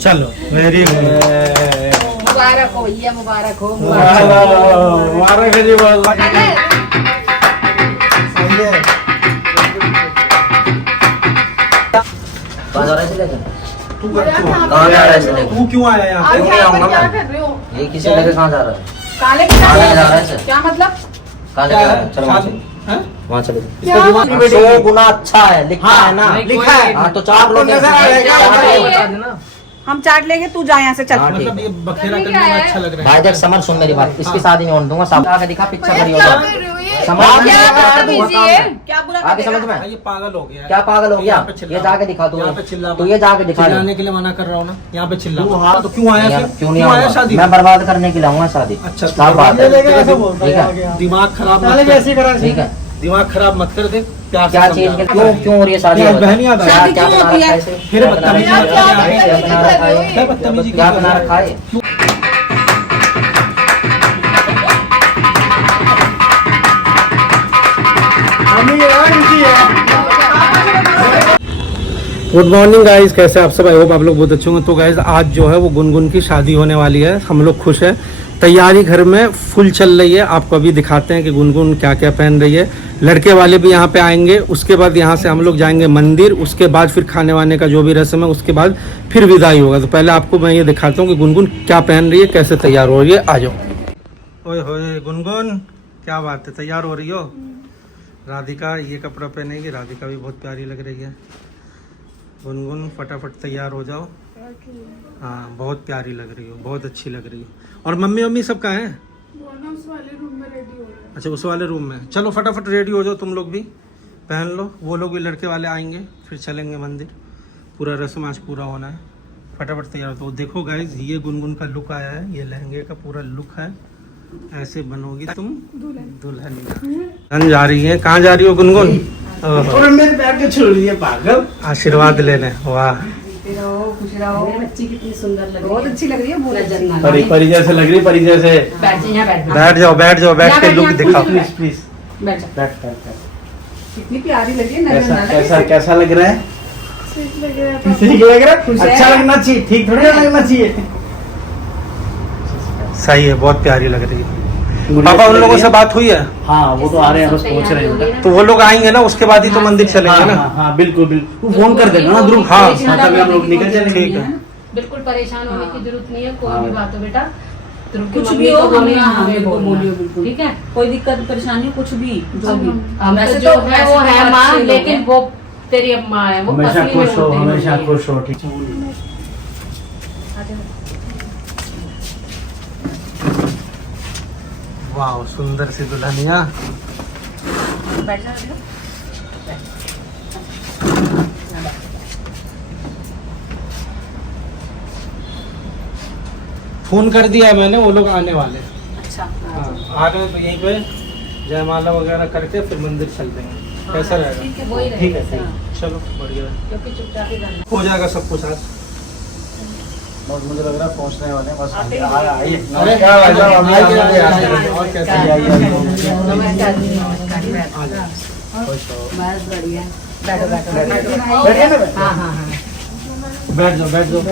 चलो very good, मुबारक हो भैया, मुबारक हो। मुबारक है जी, बहुत तू क्यों आया यहाँ पे? ये किसी लेके कहाँ जा रहा है? काले कहाँ जा रहा है? क्या मतलब? कहाँ लेके जा रहा है? चलो वहाँ चलो। क्या? 100 गुना अच्छा है, लिखा है ना? लिखा है। हाँ तो चाट लो। हम चाट लेंगे, तू जा यहाँ से, चल। हाँ, ठीक मतलब है। ये बखेरा करने में अच्छा लग रहा भाई है। देख समर, सुन मेरी बात, इसकी शादी में होने दूंगा। सब आके दिखा, पिक्चर खड़ी हो क्या जाओ। कर रहे हो ये? समझ में क्या नहीं आ रहा, बदतमीजी है? क्या बुरा आगे समझ करेगा? में? ये पागल हो गया है। क्या पागल हो गया? यहाँ पे चिल्ला। ये जाके दिखा तू। यहाँ पे चिल्ला। तू ये जाके दिखा दे। चिल्लाने के लिए मना कर रहा हूँ ना, यहाँ पे चिल्ला। तू हाँ तो क्यों आया? क्यों नहीं आया आऊंगा? शादी? मैं बर्बाद करने के लिए आऊंगा शादी। अच्छा, साफ बात है। ठीक है, दिमाग खराब मत कर। ठीक है। दिमाग खराब मत कर दे, प्यार क्या से चीज समझा। के क्यों हो रही है शादी? क्या बहन याद है? शादी क्या क्यों बना होती रखा है? है इसे? फिर बदतमीजी क्या बना रखा है? क्या क्या बना रखा है? क्या बदतमीजी क्या बना रखा है? गुड मॉर्निंग गाइस, कैसे आप सब? आई होप आप लोग बहुत अच्छे होंगे। तो गाइस आज जो है वो गुनगुन की शादी होने वाली है, हम लोग खुश हैं। तैयारी घर में फुल चल रही है। आपको अभी दिखाते हैं कि गुनगुन क्या क्या पहन रही है। लड़के वाले भी यहाँ पे आएंगे, उसके बाद यहाँ से हम लोग जाएंगे मंदिर, उसके बाद फिर खाने वाने का जो भी रस्म है, उसके बाद फिर विदाई होगा। तो पहले आपको मैं ये दिखाता हूँ कि गुनगुन क्या पहन रही है, कैसे तैयार हो रही है। आ जाओ। ओए होए गुनगुन, क्या बात है, तैयार हो रही हो? राधिका ये कपड़ा पहनेगी, राधिका भी बहुत प्यारी लग रही है। गुनगुन फटाफट तैयार हो जाओ। हाँ बहुत प्यारी लग रही हो, बहुत अच्छी लग रही हो। और मम्मी मम्मी सब कहाँ हैं? उस वाले रूम में रेडी हो रहे हैं। अच्छा उस वाले रूम में। चलो फटाफट रेडी हो जाओ, तुम लोग भी पहन लो। वो लोग भी लड़के वाले आएंगे, फिर चलेंगे मंदिर। पूरा रस्म आज पूरा होना है। फटाफट तैयार हो। तो देखो गाइज, ये गुनगुन का लुक आया है, ये लहंगे का पूरा लुक है। ऐसे बनोगी तुम दुल्हन। जा रही है, कहाँ जा रही हो गुनगुन? मेरे पैर के छोड़ दिए पागल। आशीर्वाद लेने। वाह खुश रहो। मेरी बच्ची कितनी सुंदर लग रही है, बहुत अच्छी लग रही है। परी परी जैसे लग रही, परी जैसे। बैठ जा, यहाँ बैठ। बैठ जाओ, बैठ जाओ, बैठ के लुक दिखाओ। प्लीज प्लीज बैठ जा। बैठ बैठ। कितनी प्यारी लग रही है। कैसा नजर कैसा कैसा लग रहा है? ठीक लग रहा है। ठीक लग रहा है? खुश है? अच्छा लगना चाहिए, ठीक थोड़ी ना लगना चाहिए। सही है, बहुत प्यारी लग रही है। पापा उन लोगों से बात हुई है? हाँ वो तो आ रहे हैं, बस पहुंच रहे हैं। तो वो लोग आएंगे ना, उसके बाद ही तो मंदिर चलेंगे ना। हाँ बिल्कुल बिल्कुल, फोन कर देना ना ध्रुव। हाँ, तभी हम लोग निकल चलेंगे। ठीक है। बिल्कुल परेशान होने की जरूरत नहीं है। कोई भी बात हो बेटा, कुछ भी हो हमें बोलियो, बिल्कुल ठीक है। कोई दिक्कत परेशानी कुछ भी जो भी वैसे जो है वो है माँ, लेकिन वो तेरी अब माँ है, वो हमेशा असली में खुश हो, होती है। हमेशा खुश हो। ठीक वाह सुंदर सी दुल्हनिया। बैठ जा। फोन कर दिया मैंने, वो लोग आने वाले। अच्छा हाँ आ गए तो यहीं पे जयमाला वगैरह करके फिर मंदिर चल देंगे। कैसा रहेगा? वही ठीक है, रहेगा। चलो बढ़िया है। क्योंकि चुपचाप ही करना। हो जाएगा सब कुछ आज। बस मुझे लग रहा है पहुंचने वाले हैं, बस आते ही आइए। अरे, नमस्कार भाई साहब, हम आइए, आइए, आइए, आइए, आइए, आइए। और कैसे? आइए, आइए, नमस्कार जी, आइए। नमस्कार। आ जाओ। खुश हो। बस बढ़िया। बैठो बैठो बैठिए बैठो। ना, बैठिए। हाँ हाँ हाँ। बैठ जाओ, बैठ जाओ,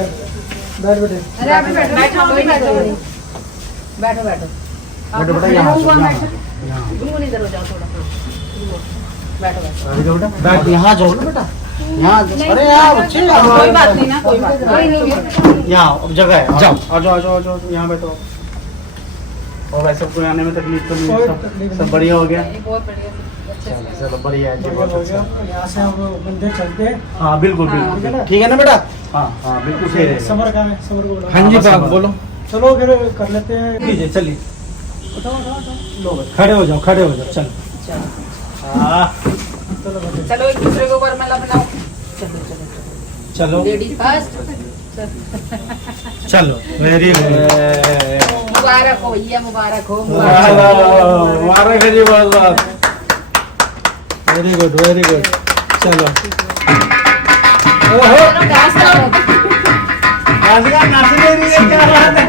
बैठ बेटे। अरे आप भी बैठो, बैठो बैठो बैठो बैठो। बैठो बेटा, यहाँ आ जाओ, यहाँ आ जाओ। गुनगुन इधर हो जाओ थोड़ा। हाँ बैठो बैठो। बैठो बेटा, बैठ यहाँ जाओ ना बेटा, यहाँ आ जाओ। अरे यहाँ बच्चे, कोई बात नहीं ना, कोई बात नहीं। यहाँ अब जगह है, जाओ। आ जाओ, आ जाओ, आ जाओ, यहाँ बैठो। और भाई सबको आने में तकलीफ तो नहीं है, सब बढ़िया हो गया। बहुत बढ़िया। चलो बढ़िया है जी, बहुत अच्छा। यहाँ से हम लोग मंदिर चलते हैं। हाँ बिल्कुल बिल्कुल, ठीक है ना बेटा? हाँ हाँ बिल्कुल सही है। समर का है, समर को बुलाओ। हाँ जी बाप बोलो। चलो फिर कर लेते हैं। लीजिए चलिए, उठाओ उठाओ उठाओ। लो बेटा। खड़े हो जाओ, खड़े हो जाओ। चलो हाँ चलो एक दूसरे को वरमाला बनाओ। चलो चलो चलो लेडीज फर्स्ट। चलो वेरी गुड। मुबारक हो भैया, मुबारक हो। मुबारक है जी, बहुत बहुत। Very good, very good. चलो ओहो, डांस करो। राधिका नाचने भी है, क्या बात है?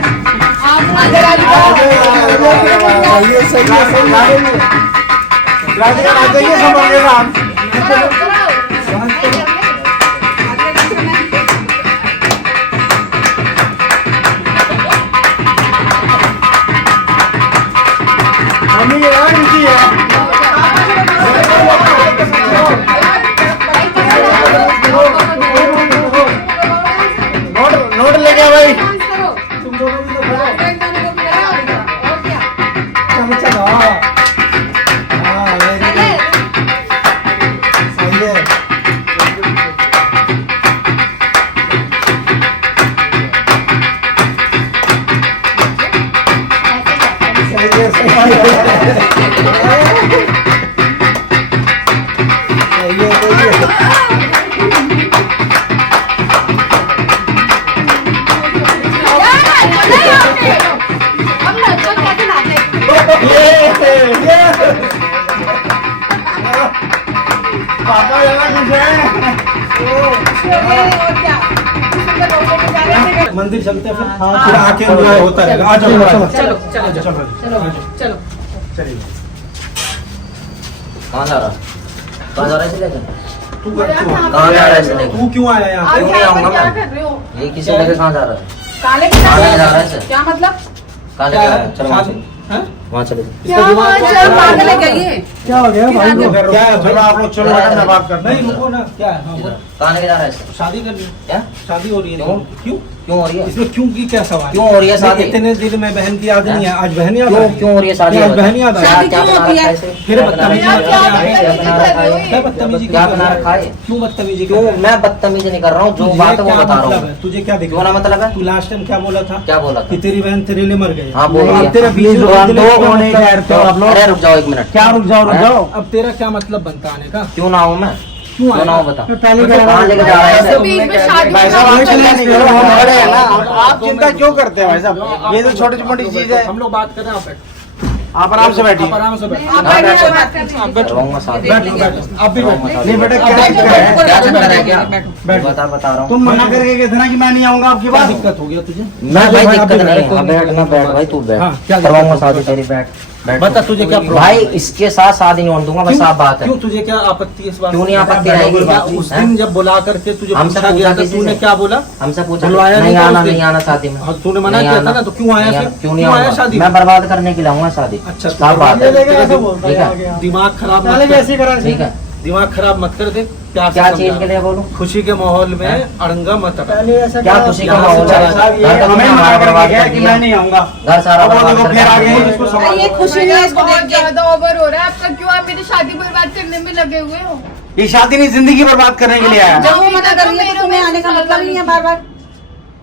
ये सही है, सही है। राधिका नाचेगी समर के साथ। पापा ज्यादा खुश है। मंदिर चलते हैं फिर आके एंजॉय होता है। आ जाओ चलो चलो चलो चलो चलिए। कहाँ जा रहा कहाँ जा रहा है इसे लेकर तू कहाँ कहाँ जा रहा है इसे लेकर तू क्यों आया यहाँ क्यों पे? नहीं आऊंगा क्या मैं कर रहे हो? ये किसी लेकर कहाँ जा रहा है काले कहाँ ले जा रहा है इसे क्या मतलब? कहाँ ले क्या जा रहा है? है चलो वहाँ शादी? चलो हैं? वहाँ चले क्या हुआ? चल पागल है क्या ये? क्या हो गया भाई को? क्या है? चलो आप लोग चलो बेटा मैं बात करता नहीं हूँ। रुको ना, क्या है? हाँ, बोल। कहाँ लेके जा रहा है इसे शादी करनी है। क्या शादी हो रही है। क्यों? क्यों? क्यों हो रही है इसमें क्यों की क्या सवाल? क्यों हो रही है शादी इतने दिन में बहन की याद नहीं है, आज बहन याद आ क्यों रही है। क्यों हो रही है शादी आज बहन याद आ रही है। शादी क्या क्यों बना होती रखा है? है इसे फिर बदतमीजी क्या क्या बना रखा है? क्या बदतमीजी क्या बना रखा है क्यों बदतमीजी क्यों मैं बदतमीजी नहीं कर रहा हूँ जो तुझे बात है वो क्या बता मतलब रहा है? हूँ तुझे क्या दिखा? क्यों ना मतलब है तू लास्ट टाइम क्या बोला था? क्या बोला कि था तेरी बहन तेरे लिए मर गई। हाँ, बोल अब दिया। तेरा बीच में जुबान बोलने दो, का वो नहीं मतलब ठहरते क्या? हो आप लोग। अरे रुक जाओ एक मिनट क्या रुक जाओ। अब तेरा क्या मतलब बनता आने का? क्यों ना आऊँ मैं क्यों क्यों ना आया? आऊँ बता पहले कहाँ लेके जा रहा है इसे? बीच में शादी भाई का साहब मतलब चिंता नहीं करो, हम बड़े हैं ना। आप दो चिंता मिनट क्यों करते हैं भाई साहब? ये तो छोटी मोटी चीज है। हम लोग बात कर रहे हैं, आप बैठो। आप आराम से बैठिए। आप आराम से बैठो। आप बैठिए, आप बात कर लीजिए। आप बैठो। करवाऊंगा शादी बैठो, बैठो। आप भी बैठो। नहीं बेटा क्या बैठो, दिक्कत है? क्या चक्कर है क्या बैठो। बता रहा हूँ तुम मना करके गए थे ना कि मैं नहीं आऊंगा आपकी क्या बात। दिक्कत हो गया तुझे? मैं भाई आप भी दिक्कत नहीं बैठो। है बैठ ना बैठ भाई तू बैठ हाँ, क्या करवाऊंगा दिक्कत शादी है? तेरी बैठ बैठ बता तुझे क्या प्रॉब्लम भाई है? इसके साथ शादी नहीं होने दूंगा बस साफ बात है क्यों तुझे क्या आपत्ति है इस बात क्यों से? नहीं आपत्ति रहेगी? क्या उस हैं? दिन जब बुला करके तुझे हमसे पूछा गया पूछा था, किसी तूने से? क्या बोला? हमसे पूछा बुलवाया नहीं नहीं था आना उस दिन? नहीं आना शादी में और तूने मना नहीं किया था आना। ना, तो क्यों आया नहीं फिर? आना। क्यों नहीं क्यों आया आऊंगा शादी मैं में? बर्बाद करने के लिए आऊंगा शादी अच्छा, साफ बात ये है देखा ऐसा बोलता ठीक है है। आ गया। दिमाग खराब पहले मत भी ऐसे कर। ही करा ठीक है दिमाग खराब मत कर दे। प्यार से क्या समझा। चीज के लिए बोलूं खुशी के माहौल में अड़ंगा मत कर। पहले ऐसा क्या करा। खुशी का यहाँ से माहौल चला है जा। घर का हमें हमारा मना बर्बाद करके कर गया कि दिया मैं नहीं आऊंगा। घर सारा अब वो बर्बाद देखो कर फिर आ दिया गए, इसको संभालो। ये खुशी नहीं है इसको देख के। ज्यादा ओवर हो रहा है आपका। क्यों आप मेरी शादी बर्बाद करने में लगे हुए हो? ये शादी नहीं जिंदगी बर्बाद करने के लिए आया। जब वो मना कर रही है तो तुम्हें आने का मतलब ही नहीं है बार बार।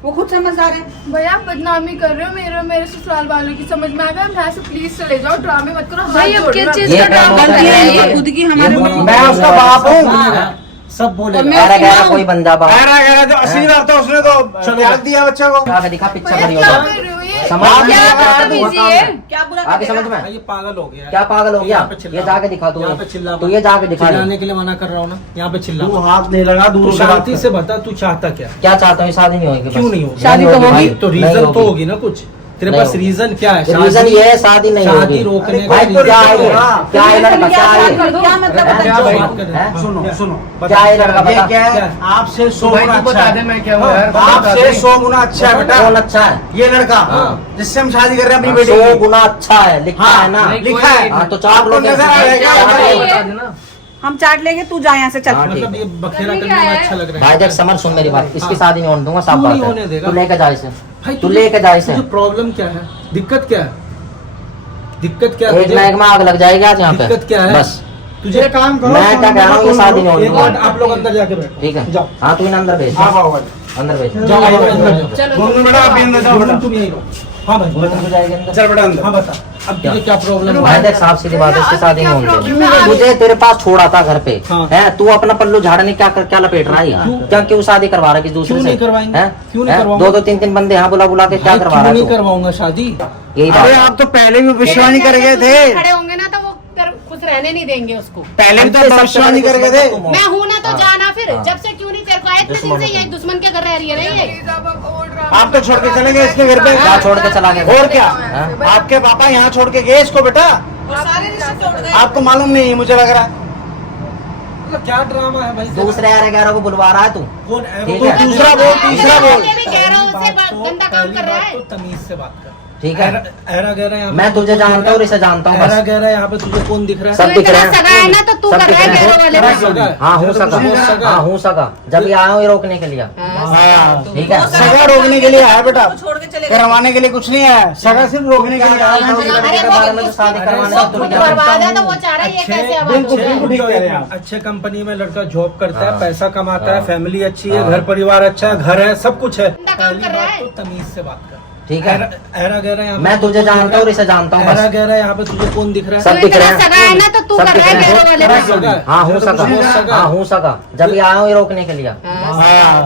वो खुद समझदार है। भैया आप बदनामी कर रहे हो मेरे ससुराल वालों की। समझ में आ गया? यहाँ से प्लीज चले जाओ, ड्रामे मत करो। भाई, अब हाथ किस जोड़ चीज रहे ये हो। क्या बोल गलती रहा है है ये ये? खुद की हमारे ये मैं उसका बाप हूँ। सब बोलेगा। गहरा गहरा कोई बंदा बात गहरा गहरा जो असली बात है उसने तो त्याग दिया बच्चा को। आगे दिखा पिक्चर भैया करी क्या होगा कर रहे हो ये? समझ में क्या नहीं आ रहा है, बदतमीजी तू है? बता। क्या बुरा आगे समझ में हाँ, ये पागल हो गया है। क्या पागल हो गया यहाँ पे चिल्ला ये जाके दिखा यहाँ पे चिल्ला तू ये जाके दिखा चिल्लाने के लिए मना कर रहा हूँ ना, यहाँ पे चिल्ला तू हाथ नहीं लगा तू दूर से बात शांति कर। से बता, तू चाहता क्या? क्या चाहता हूँ शादी नहीं होगी क्यों नहीं होगी? शादी तो होगी। तो रीजन तो होगी ना कुछ। तेरे नहीं पास होगी। रीजन क्या है? रीजन ये है शादी नहीं शादी होगी रोकने का भाई reason क्या है क्या ये? है? क्या है लड़का क्या है कर दो। क्या मतलब हैं? बताओ? क्या बात कर रहे हैं? हैं? सुनो सुनो क्या है लड़का ये बता क्या है? क्या? आपसे 100 गुना अच्छा है। मैं क्या हूँ यार? आपसे 100 गुना अच्छा है बेटा। कौन अच्छा है ये लड़का हाँ। जिससे हम शादी कर रहे हैं अपनी बेटी 100 की। गुना अच्छा है लिखा है ना हाँ, लिखा है। हाँ तो चार आपको लोग नजर आ रहा है क्या? चार लोग- बता देना। हम चाट लेंगे, तू जा यहाँ से चल। हाँ, ठीक मतलब है। ये बखेरा करने में अच्छा लग रहा भाई है। देख समझ सुन मेरी बात इसकी हाँ। शादी नहीं होने दूंगा साफ क्यों बात नहीं होने है देगा? तू लेके जा इसे भाई तू लेके जा इसे तुझे प्रॉब्लम क्या है? दिक्कत क्या है? दिक्कत क्या है एक तुझे? ना एक में आग लग जाएगी आज यहाँ पे दिक्कत क्या है? बस तुझे ये काम करो। मैं क्या कह रहा हूँ ये शादी नहीं होने एक दूंगा मिनट आप लोग अंदर जाके बैठो। ठीक है जाओ हाँ तू इन अंदर भेज आप आओ भाई। अंदर भेज जाओ आप अंदर जाओ। दोनों बेटा आप भी अंदर जाओ बेटा। तुम यही रहो। हाँ भाई बता। तू जाएगी अंदर चल बेटा अंदर। हाँ बता, अब तुझे क्या प्रॉब्लम भाई है? देख साफ सीधी बात है इसकी शादी नहीं होने क्यों? दूंगा मुझे तेरे पास छोड़ा था घर पे हाँ। है तू अपना पल्लू झाड़ने क्या लपेट रहा है यहाँ? क्यों? क्या क्यों शादी करवा रहा है किसी दूसरे क्यों से नहीं करवाएंगे? हैं? क्यों नहीं हैं? करवाऊंगा? 2-2 3-3 बंदे यहाँ बुला बुला के क्या भाई, करवा क्यों रहा है नहीं तू? करवाऊंगा शादी? यही बात अरे है आप तो पहले भी भविष्यवाणी कर गए थे। खड़े होंगे ना तो वो खुश रहने नहीं देंगे उसको। पहले भी तो भविष्यवाणी कर गए थे। मैं हूं ना तो हाँ। जाना फिर। हाँ। जब से क्यों नहीं तेरे को आए इतने दिन से ये दुश्मन के घर रह रही है ना ये। आप तो छोड़ के चले गए इसके घर पे। क्या छोड़ के चला गया और क्या? हाँ? आपके पापा यहाँ छोड़ के गए इसको बेटा। सारे रिश्ते तोड़ गए। आपको मालूम नहीं है मुझे लग रहा है। मतलब क्या ड्रामा है भाई? दूसरे यार 11 को बुलवा रहा है तू कौन है? ठीक वो है। तो दूसरा बोल तीसरा बोल। ये भी कह रहा हूँ उससे बात तो- गंदा काम पहली कर रहा बात है। तो तमीज से बात कर। ठीक है ऐरा गहरा यहाँ पे मैं तुझे जानता हूँ और इसे जानता हूँ ऐरा बस गहरा यहाँ पे तुझे कौन दिख रहा है? सब दिख रहे सगा है हैं ना तो तू सब कर दिख रहा है रहे हैं। गैरों वाले में। सगा है। हाँ हूँ तेरा तो बहुत सका हाँ हूँ सका जब ये आया हूँ ये रोकने के लिए हाँ। ठीक है सगा रोकने के लिए आया बेटा। तू छोड़ के चले गए। करवाने के लिए कुछ नहीं आया। सगा सिर्फ रोकने के लिए आया। अरे के वो बारे में तो शादी करवाने वो का तुझे खुद क्या बर्बाद है तो वो चाह रहा है ये कैसे आवाज बिल्कुल, उठाए। बिल्कुल। ठीक कह रहे हैं आप। अच्छे कंपनी में लड़का जॉब करता है, हाँ। पैसा कमाता है, हाँ। फैमिली अच्छी है, हाँ। घर परिवार अच्छा है, घर है, सब कुछ है। गंदा काम पहली कर रहा बात है। तो तमीज से बात कर। ठीक है ऐरा गहरा यहाँ मैं तुझे जानता हूँ और इसे जानता हूँ ऐरा बस। गहरा यहाँ पे तुझे कौन दिख रहा है? सब दिख रहे हैं। सगा है ना तो तू सब कर दिख रहा है रहे हैं। गहरे वाले में। सगा है। हाँ हूँ सगा, सगा। हाँ हूँ सगा, जब ये आया हूँ ये रोकने के लिए।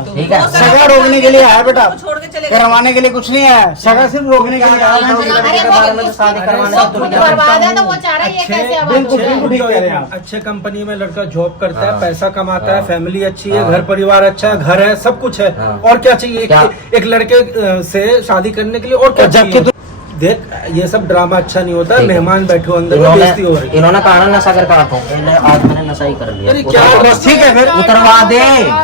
ठीक है सगा रोकने के लिए आया बेटा, छोड़ के चले करवाने के लिए कुछ नहीं आया, सगा सिर्फ रोकने के लिए आया। लड़के के बारे में तो शादी करवाने सब कुछ बर्बाद है तो वो चाह रहा है ये कैसे आवाज बिल्कुल बिल्कुल ठीक कह रहे हैं आप। अच्छे कंपनी में लड़का जॉब करता है, हाँ। पैसा कमाता है, हाँ। फैमिली अच्छी है, हाँ। घर परिवार अच्छा है, घर है, सब कुछ है। हाँ। और क्या चाहिए क्या? एक लड़के से शादी करने के लिए? और क्या जबकि चाहिए? देख ये सब ड्रामा अच्छा नहीं होता। ठीक है। मेहमान बैठे हो अंदर में, बेइज्जती हो रही है। इन्होंने कहा ना नशा करके आता हूँ, आज मैंने नशा ही कर लिया। अरे क्या उतरवा- बस ठीक है फिर उतरवा दे,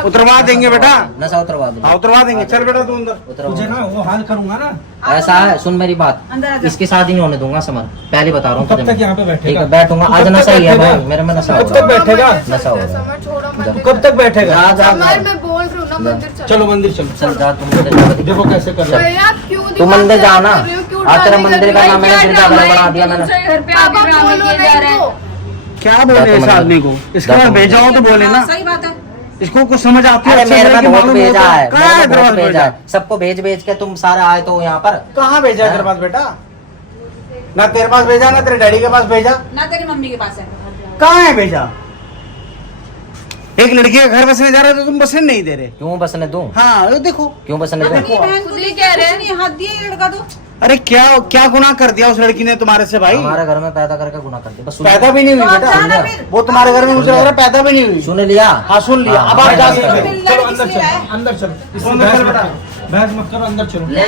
उतरवा देंगे बेटा, नशा उतरवा दे, हाँ उतरवा देंगे। चल बेटा तू अंदर। उतरवा तुझे दे। ना वो हाल करूंगा ना। ऐसा है, सुन मेरी बात, अंदर आ जा। इसकी शादी नहीं होने दूंगा समर, पहले बता रहा हूँ कब तुझे तक मैं। यहाँ पे ठीक बैठेगा? है बैठूंगा, आज कब तक नशा ही है बैठेगा? भाई, मेरे में नशा कब हो तक रहा है। बैठेगा? नशा हो रहा है। समर छोड़ो मंदिर कब तक बैठेगा? जा जा समर मैं बोल रही हूँ ना मंदिर चलो मंदिर चलो। चल जा, तुम मंदिर जा, देखो कैसे कर रहा है। भैया क्यों तू मंदिर जा ना, दिमाग कर रहे हो? क्यों आज तेरा ड्रामे मंदिर कर का रहे हो? नाम मैंने गिरजा घर बना दिया मैंने। घर पे आप आके ड्रामे बोलो किए जा रहे नहीं हैं। क्या बोले इस आदमी को? इसके बाद भेजा हो तो बोले ना, सही बात है। इसको कुछ समझ आती है? अरे अच्छा मेरे है में कि बहुत मालूम हो भेजा तो- है, कहाँ है मेरे में तेरे बहुत पास भेजा भेजा? है, सबको भेज भेज के तुम सारे आए तो यहाँ पर। कहाँ भेजा है हाँ? तेरे पास बेटा? ना तेरे पास भेजा ना तेरे डैडी के पास भेजा, ना तेरी मम्मी के पास है। कहाँ है भेजा? एक लड़की का घर बसने जा रहा है तो तुम बसने नहीं दे रहे। क्यों बसने दूं? हाँ ये देखो, क्यों बसने दूं? अपनी बहन को खुद ही कह रहे हैं। कुछ नहीं, हाथ दिया ये लड़का तो। अरे क्या क्या गुनाह कर दिया उस लड़की ने तुम्हारे से भाई? हमारे घर में पैदा करके गुनाह करते, बस सुन पैदा भी नहीं हुई तो आप बेटा, जाना फिर। वो तुम्हारे घर में मुझे लग रहा है पैदा भी नहीं हुई। सुन लिया। हाँ सुन लिया, अब आप हाँ, जा हाँ, सकते हो। लड़की चलो अंदर से आया। चलो, अंदर चलो। अंदर चल बेटा। बहस मत करो, अंदर चलो।